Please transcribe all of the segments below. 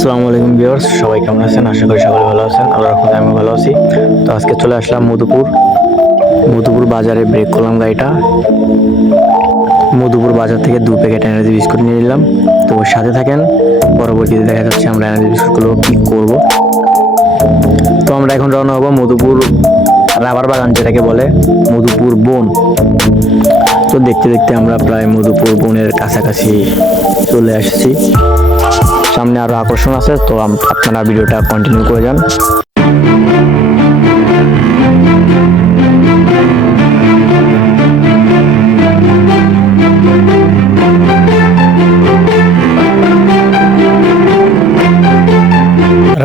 আসসালামু আলাইকুম ভিউয়ার্স, সবাই কেমন আছেন? আশা করি সবাই ভালো আছেন। আল্লাহর রহমতে আমি ভালো আছি। তো আজকে চলে আসলাম মধুপুর। মধুপুর বাজারে ব্রেক করলাম গাড়িটা। মধুপুর বাজার থেকে দু প্যাকেট এনার্জি বিস্কুট নিয়ে নিলাম। তো সাথে থাকেন, পরবর্তীতে দেখা যাচ্ছে আমরা এনার্জি বিস্কুটগুলো কী করব। তো আমরা এখন রওনা হব মধুপুর রাবার বাগান, যেটাকে বলে মধুপুর বন। তো দেখতে দেখতে আমরা প্রায় মধুপুর বনের কাছাকাছি চলে আসছি। সামনে আরও আকর্ষণ আছে, তো আপনারা ভিডিওটা কন্টিনিউ করে যান।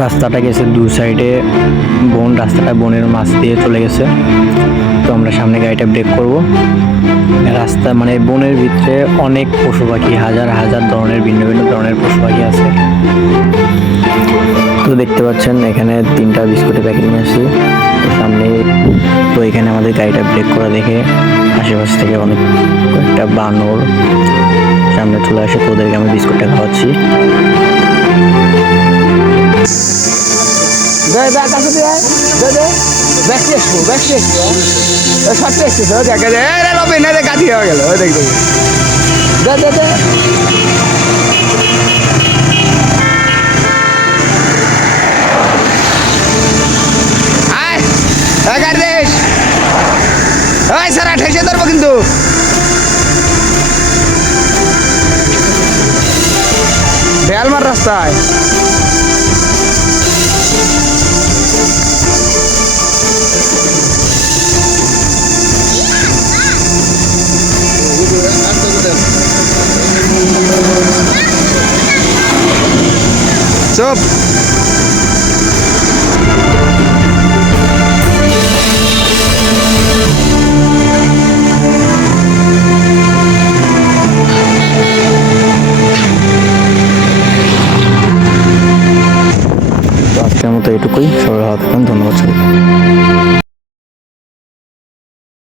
রাস্তাটা গেছে দু সাইডে বন রাস্তাটা বনের মাছ দিয়ে চলে গেছে। তো আমরা সামনে গাড়িটা ব্রেক করব। রাস্তা মানে বনের ভিতরে অনেক পশু পাখি, হাজার হাজার ধরনের, ভিন্ন ভিন্ন ধরনের পশু পাখি আছে। তো দেখতে পাচ্ছেন, এখানে তিনটা বিস্কুটের প্যাকেট নিয়ে আসছি। তো সামনে, তো এখানে আমাদের গাড়িটা ব্রেক করা দেখে আশেপাশ থেকে অনেক একটা বানর সামনে চলে আসে। তো ওদেরকে আমি বিস্কুটটা খাওয়াচ্ছি। দে দে কাছে দে দে। দে ব্যাকটি আসব ব্যাকটি আসব। সত্যি আসছিস ও দেখে দে রে রবি না রে কাঠি হয়ে গেল ও দেখ দেখ। দে দে দে। আয় ওই স্যার ঠেসে ধরবো কিন্তু। বেলমার রাস্তায়। চুপ? আজকের মতো এটুকুই সবাই হাত ধন্যবাদ